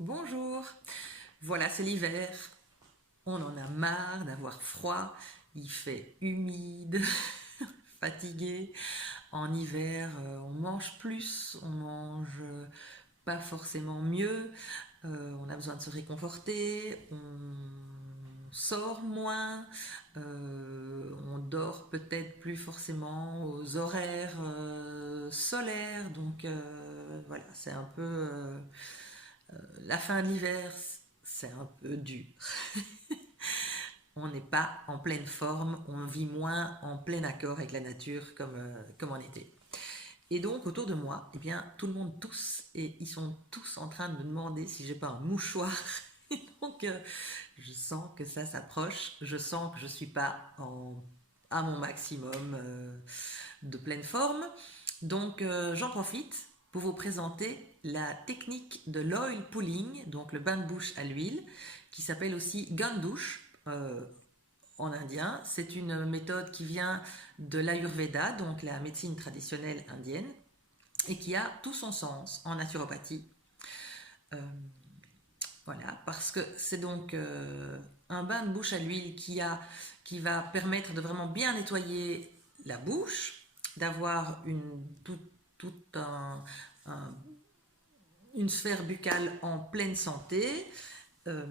Bonjour, voilà c'est l'hiver, on en a marre d'avoir froid, il fait humide, fatigué. En hiver, on mange plus, on mange pas forcément mieux, on a besoin de se réconforter, on sort moins, on dort peut-être plus forcément aux horaires solaires, donc voilà, c'est un peu la fin de l'hiver, c'est un peu dur. On n'est pas en pleine forme, on vit moins en plein accord avec la nature comme en été. Et donc autour de moi, eh bien, tout le monde tousse et ils sont tous en train de me demander si j'ai pas un mouchoir. Et donc je sens que ça s'approche, je sens que je suis pas à mon maximum de pleine forme. Donc j'en profite pour vous présenter la technique de l'oil pulling, donc le bain de bouche à l'huile, qui s'appelle aussi gandush en indien. C'est une méthode qui vient de l'Ayurveda, donc la médecine traditionnelle indienne, et qui a tout son sens en naturopathie. Euh, voilà, parce que c'est donc un bain de bouche à l'huile qui va permettre de vraiment bien nettoyer la bouche, d'avoir tout un, une sphère buccale en pleine santé. Euh,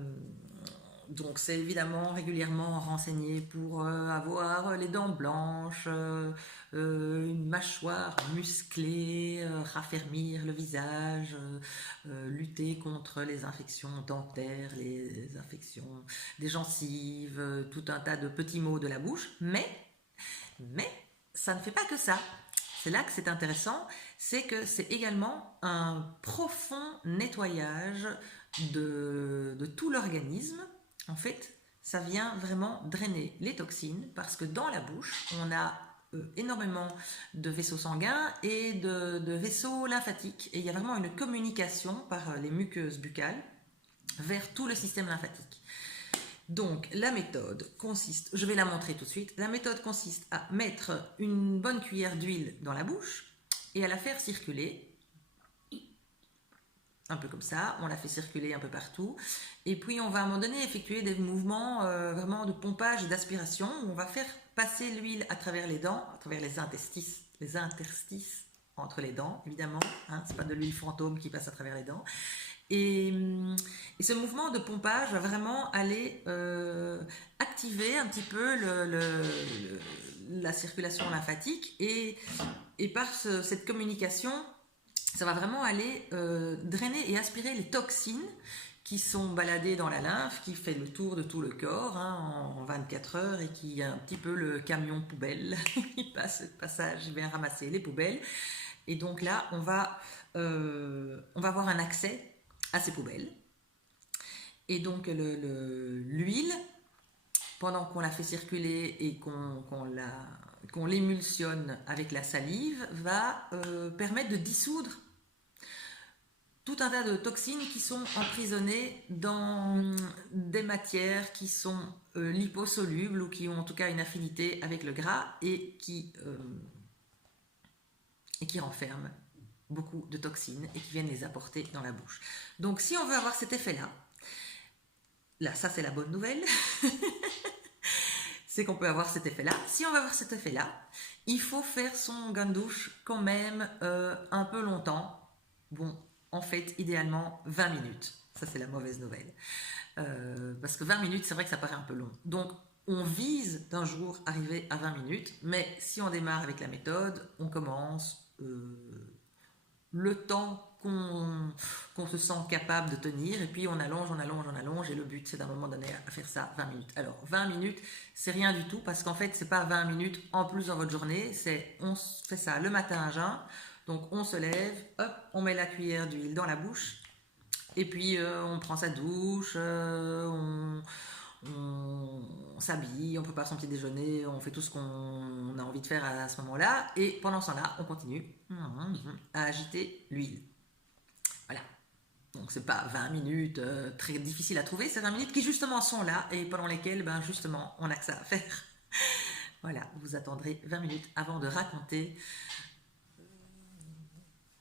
donc c'est évidemment régulièrement renseigné pour avoir les dents blanches, une mâchoire musclée, raffermir le visage, lutter contre les infections dentaires, les infections des gencives, tout un tas de petits maux de la bouche. Mais ça ne fait pas que ça. C'est là que c'est intéressant, c'est que c'est également un profond nettoyage de tout l'organisme. En fait, ça vient vraiment drainer les toxines parce que dans la bouche, on a énormément de vaisseaux sanguins et de vaisseaux lymphatiques. Et il y a vraiment une communication par les muqueuses buccales vers tout le système lymphatique. Donc, la méthode consiste, je vais la montrer tout de suite, la méthode consiste à mettre une bonne cuillère d'huile dans la bouche et à la faire circuler, un peu comme ça, on la fait circuler un peu partout, et puis on va à un moment donné effectuer des mouvements vraiment de pompage et d'aspiration, où on va faire passer l'huile à travers les dents, à travers les interstices entre les dents, évidemment, hein, c'est pas de l'huile fantôme qui passe à travers les dents, et, et, ce mouvement de pompage va vraiment aller activer un petit peu la circulation lymphatique et par cette communication, ça va vraiment aller drainer et aspirer les toxines qui sont baladées dans la lymphe, qui fait le tour de tout le corps hein, en 24 heures et qui est un petit peu le camion poubelle. Il passe le passage, il vient ramasser les poubelles. Et donc là, on va avoir un accès à ces poubelles. Et donc l'huile, pendant qu'on la fait circuler et qu'on l'émulsionne avec la salive, va permettre de dissoudre tout un tas de toxines qui sont emprisonnées dans des matières qui sont liposolubles ou qui ont en tout cas une affinité avec le gras et qui renferment beaucoup de toxines et qui viennent les apporter dans la bouche. Donc si on veut avoir cet effet-là, là ça c'est la bonne nouvelle, c'est qu'on peut avoir cet effet-là. Si on veut avoir cet effet-là, il faut faire son bain de douche quand même un peu longtemps. Bon, en fait, idéalement 20 minutes. Ça c'est la mauvaise nouvelle. Parce que 20 minutes, c'est vrai que ça paraît un peu long. Donc on vise d'un jour arriver à 20 minutes, mais si on démarre avec la méthode, on commence le temps qu'on se sent capable de tenir et puis on allonge, on allonge, on allonge et le but c'est d'un moment donné à faire ça 20 minutes. Alors 20 minutes c'est rien du tout parce qu'en fait c'est pas 20 minutes en plus dans votre journée, c'est on fait ça le matin à jeun, donc on se lève, hop, on met la cuillère d'huile dans la bouche et puis on prend sa douche, on s'habille, on prépare son petit déjeuner, on fait tout ce qu'on a envie de faire à ce moment-là et pendant ce temps-là on continue à agiter l'huile. Voilà. Donc c'est pas 20 minutes très difficiles à trouver, c'est 20 minutes qui justement sont là et pendant lesquelles ben justement on a que ça à faire. Voilà, vous attendrez 20 minutes avant de raconter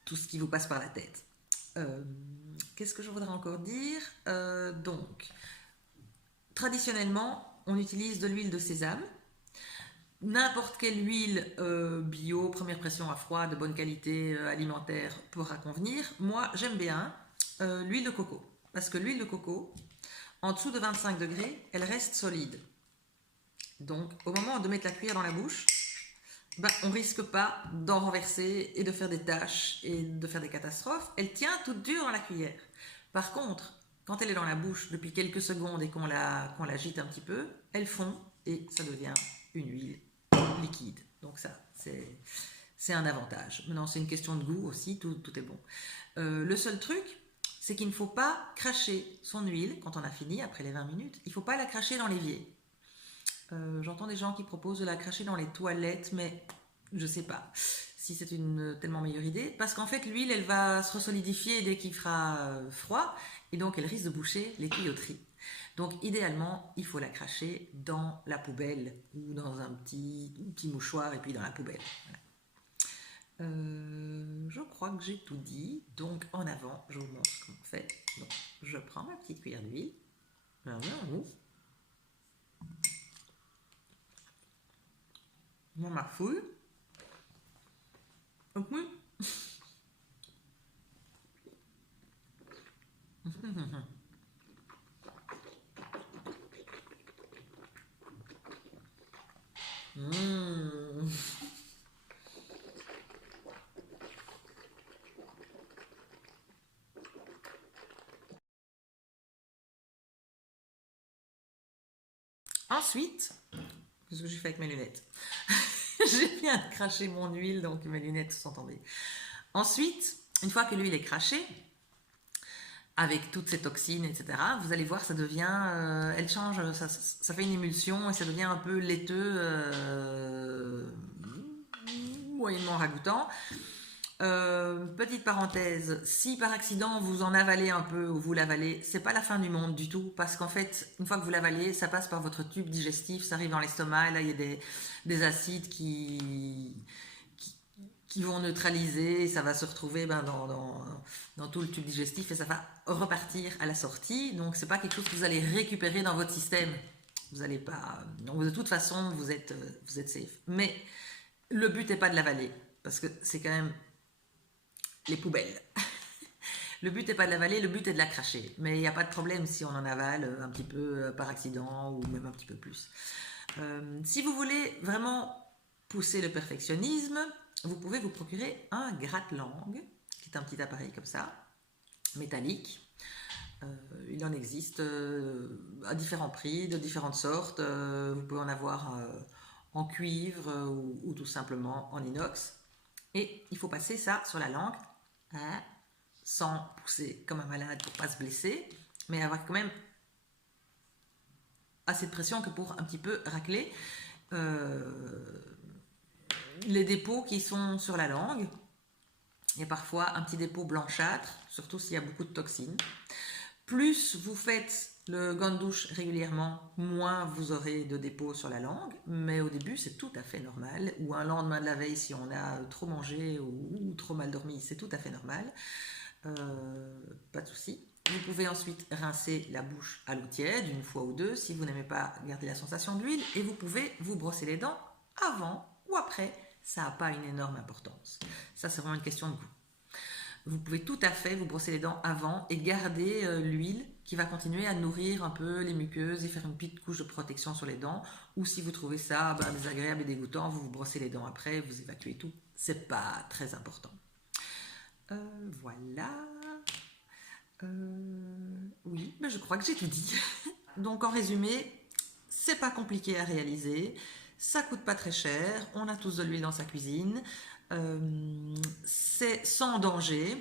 tout ce qui vous passe par la tête. Qu'est-ce que je voudrais encore dire? Donc, traditionnellement, on utilise de l'huile de sésame. N'importe quelle huile bio, première pression à froid, de bonne qualité alimentaire pourra convenir. Moi, j'aime bien l'huile de coco. Parce que l'huile de coco, en dessous de 25 degrés, elle reste solide. Donc, au moment de mettre la cuillère dans la bouche, ben, on ne risque pas d'en renverser et de faire des taches et de faire des catastrophes. Elle tient toute dure dans la cuillère. Par contre, quand elle est dans la bouche depuis quelques secondes et qu'on l'agite un petit peu, elle fond et ça devient une huile liquide. Donc ça, c'est un avantage. Maintenant, c'est une question de goût aussi, tout est bon. Le seul truc, c'est qu'il ne faut pas cracher son huile quand on a fini, après les 20 minutes. Il ne faut pas la cracher dans l'évier. J'entends des gens qui proposent de la cracher dans les toilettes, mais je ne sais pas si c'est une tellement meilleure idée. Parce qu'en fait, l'huile, elle va se resolidifier dès qu'il fera froid, et donc elle risque de boucher les tuyauteries. Donc idéalement, il faut la cracher dans la poubelle ou dans un petit mouchoir et puis dans la poubelle. Voilà. Je crois que j'ai tout dit. Donc en avant, je vous montre comment on fait. Donc, je prends ma petite cuillère d'huile. Mon marfouille. Donc oui. Mmh. Ensuite, qu'est-ce que j'ai fait avec mes lunettes? J'ai bien craché mon huile, donc mes lunettes s'entendaient. Ensuite, une fois que l'huile est crachée, avec toutes ces toxines, etc., vous allez voir, ça devient, elle change, ça fait une émulsion et ça devient un peu laiteux, moyennement ragoûtant. Petite parenthèse, si par accident vous en avalez un peu ou vous l'avalez, c'est pas la fin du monde du tout, parce qu'en fait, une fois que vous l'avalez, ça passe par votre tube digestif, ça arrive dans l'estomac, et là il y a des acides qui vont neutraliser, et ça va se retrouver dans tout le tube digestif et ça va repartir à la sortie. Donc c'est pas quelque chose que vous allez récupérer dans votre système. Vous allez pas. Donc de toute façon, vous êtes safe. Mais le but n'est pas de l'avaler, parce que c'est quand même les poubelles. Le but n'est pas de l'avaler, le but est de la cracher. Mais il n'y a pas de problème si on en avale un petit peu par accident ou même un petit peu plus. Si vous voulez vraiment pousser le perfectionnisme, vous pouvez vous procurer un gratte-langue, qui est un petit appareil comme ça, métallique. Il en existe à différents prix, de différentes sortes. Vous pouvez en avoir en cuivre ou tout simplement en inox. Et il faut passer ça sur la langue, hein, sans pousser comme un malade pour ne pas se blesser, mais avoir quand même assez de pression que pour un petit peu racler les dépôts qui sont sur la langue. Il y a parfois un petit dépôt blanchâtre, surtout s'il y a beaucoup de toxines. Plus vous faites le gant de douche régulièrement, moins vous aurez de dépôts sur la langue. Mais au début, c'est tout à fait normal. Ou un lendemain de la veille, si on a trop mangé ou trop mal dormi, c'est tout à fait normal. Pas de souci. Vous pouvez ensuite rincer la bouche à l'eau tiède, une fois ou deux, si vous n'aimez pas garder la sensation d'huile. Et vous pouvez vous brosser les dents avant ou après. Ça n'a pas une énorme importance. Ça, c'est vraiment une question de goût. Vous pouvez tout à fait vous brosser les dents avant et garder l'huile qui va continuer à nourrir un peu les muqueuses et faire une petite couche de protection sur les dents. Ou si vous trouvez ça désagréable et dégoûtant, vous vous brossez les dents après, vous évacuez tout. C'est pas très important. Voilà. Oui, mais je crois que j'ai tout dit. Donc en résumé, c'est pas compliqué à réaliser. Ça coûte pas très cher, on a tous de l'huile dans sa cuisine, c'est sans danger.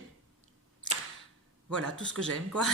Voilà, tout ce que j'aime, quoi.